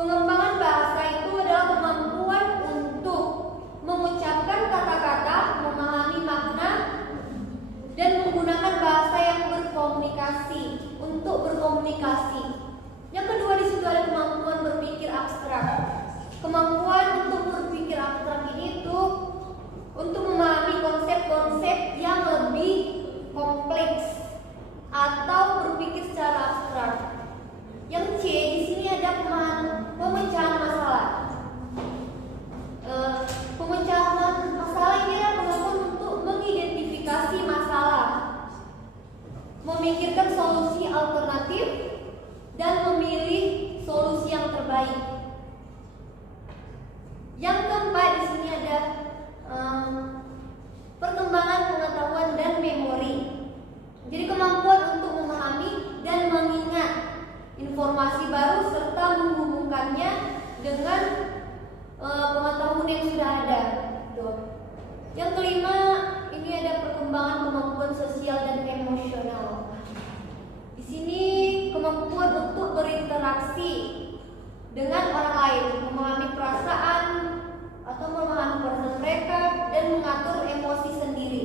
Pengembangan bahasa itu adalah kemampuan untuk mengucapkan kata-kata, memahami makna, dan menggunakan bahasa yang berkomunikasi untuk berkomunikasi. Yang kedua di situ ada kemampuan berpikir abstrak. Kemampuan untuk berpikir abstrak ini itu untuk memahami konsep-konsep yang lebih kompleks atau berpikir secara abstrak. Yang C di sini ada pemecahan masalah. Pemecahan masalah ini adalah kemampuan untuk mengidentifikasi masalah, memikirkan solusi alternatif, dan memilih solusi yang terbaik. Yang keempat di sini ada perkembangan pengetahuan dan memori. Jadi kemampuan untuk memahami dan mengingat informasi baru serta menghubungkannya dengan pengetahuan yang sudah ada. Yang kelima ini ada perkembangan kemampuan sosial dan emosional. Di sini kemampuan untuk berinteraksi dengan orang lain, memahami perasaan atau memahami perasaan mereka dan mengatur emosi sendiri.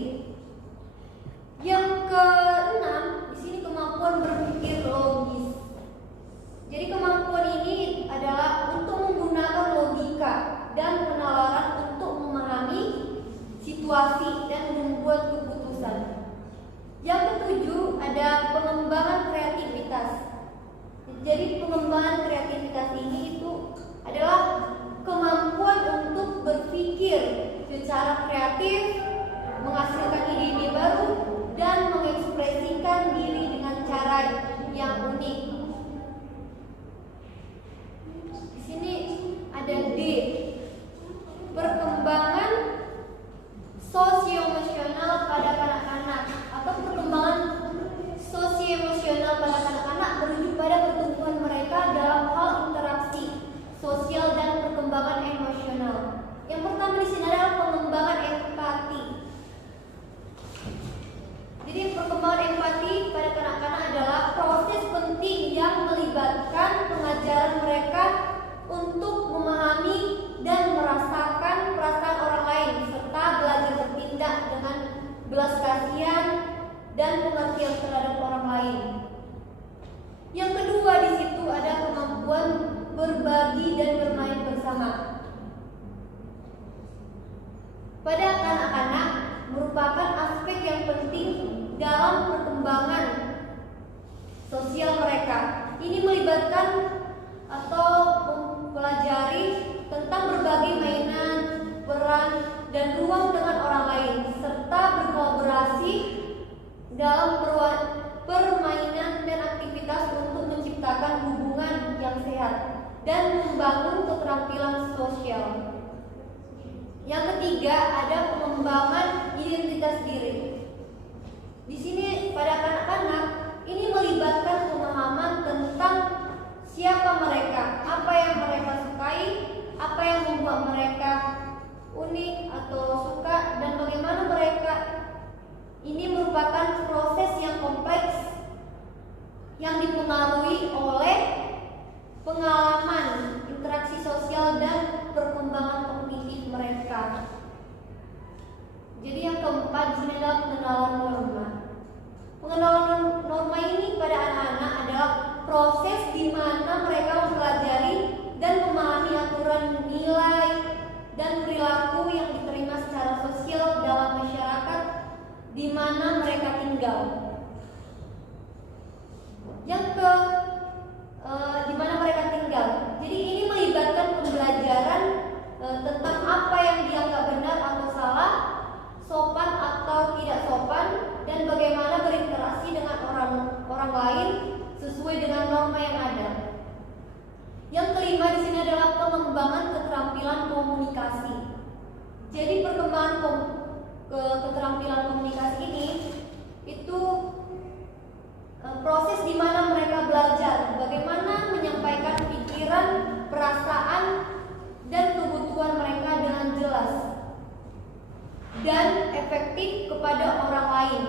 Yang keenam di sini kemampuan berpikir logis. Jadi kemampuan ini adalah untuk menggunakan logika dan penalaran untuk memahami situasi dan membuat keputusan. Yang ketujuh ada pengembangan kreativitas. Jadi pengembangan kreativitas ini itu adalah kemampuan untuk berpikir secara kreatif, menghasilkan ide-ide baru, dan mengekspresikan diri dengan cara yang unik. Di sini ada D, perkembangan sosioemosional pada kanak-kanak atau perkembangan sosioemosional pada kanak-kanak merujuk pada pertumbuhan mereka dalam hal interaksi sosial dan perkembangan emosional. Yang pertama di sini adalah pengembangan empati. Jadi perkembangan empati pada kanak-kanak adalah proses penting yang melibatkan pengajaran mereka untuk memahami dan merasakan perasaan orang lain serta belajar bertindak dengan belas kasihan dan pengertian terhadap orang lain. Yang kedua di situ ada kemampuan berbagi dan bermain bersama. Pada kanak-kanak merupakan aspek yang penting dalam perkembangan sosial mereka. Ini melibatkan atau mempelajari tentang berbagai mainan, peran, dan ruang dengan orang lain, serta berkolaborasi dalam permainan dan aktivitas untuk menciptakan hubungan yang sehat dan membangun keterampilan sosial. Yang ketiga ada pengembangan identitas diri. Di sini pada kanak-kanak ini melibatkan pemahaman tentang siapa mereka, apa yang mereka sukai, apa yang membuat mereka unik atau suka, dan bagaimana mereka. Ini merupakan proses yang kompleks yang dipengaruhi oleh pengalaman, interaksi sosial, dan perkembangan kognitif mereka. Jadi yang keempat di sini adalah pengenalan norma. Pengenalan norma ini pada anak-anak adalah proses di mana mereka mempelajari dan memahami aturan nilai dan perilaku yang diterima secara sosial dalam masyarakat di mana mereka tinggal. Di mana mereka tinggal. Jadi ini melibatkan pembelajaran tentang apa yang dianggap benar atau salah, sopan atau tidak sopan, dan bagaimana berinteraksi dengan orang lain sesuai dengan norma yang ada. Yang kelima di sini adalah pengembangan keterampilan komunikasi. Jadi perkembangan keterampilan komunikasi ini itu proses di mana mereka belajar bagaimana menyampaikan pikiran, perasaan, dan kebutuhan mereka dengan jelas dan efektif kepada orang lain.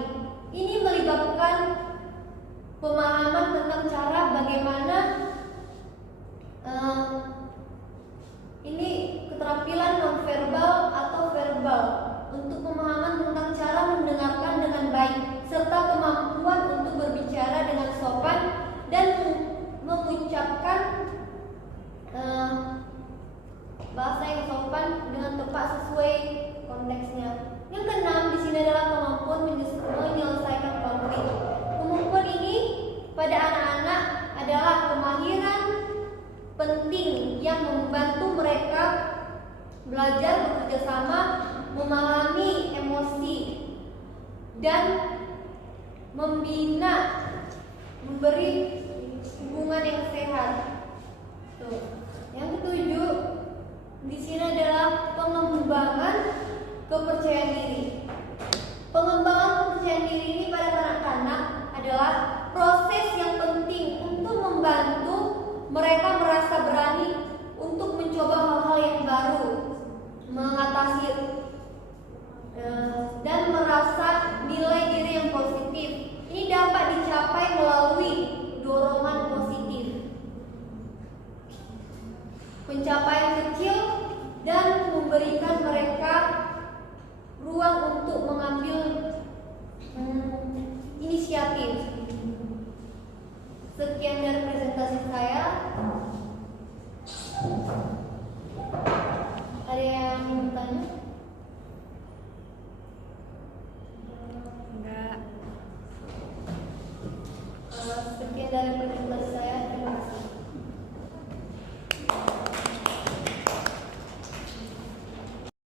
Ini melibatkan pemahaman tentang cara bagaimana belajar bekerja sama, memahami emosi, dan membina, memberi hubungan yang sehat. Tuh. Yang ketujuh di sini adalah pengembangan kepercayaan diri. Pengembangan kepercayaan diri ini pada kanak-kanak adalah proses yang penting untuk membantu mereka merasa berani untuk mencoba hal-hal yang baru, mengatasi dan merasa nilai diri yang positif. Ini dapat dicapai melalui dorongan positif, pencapaian kecil, dan memberikan mereka ruang untuk mengambil inisiatif. Sekian dari presentasi saya. Ada yang bertanya? Enggak. Sekian dari presentasi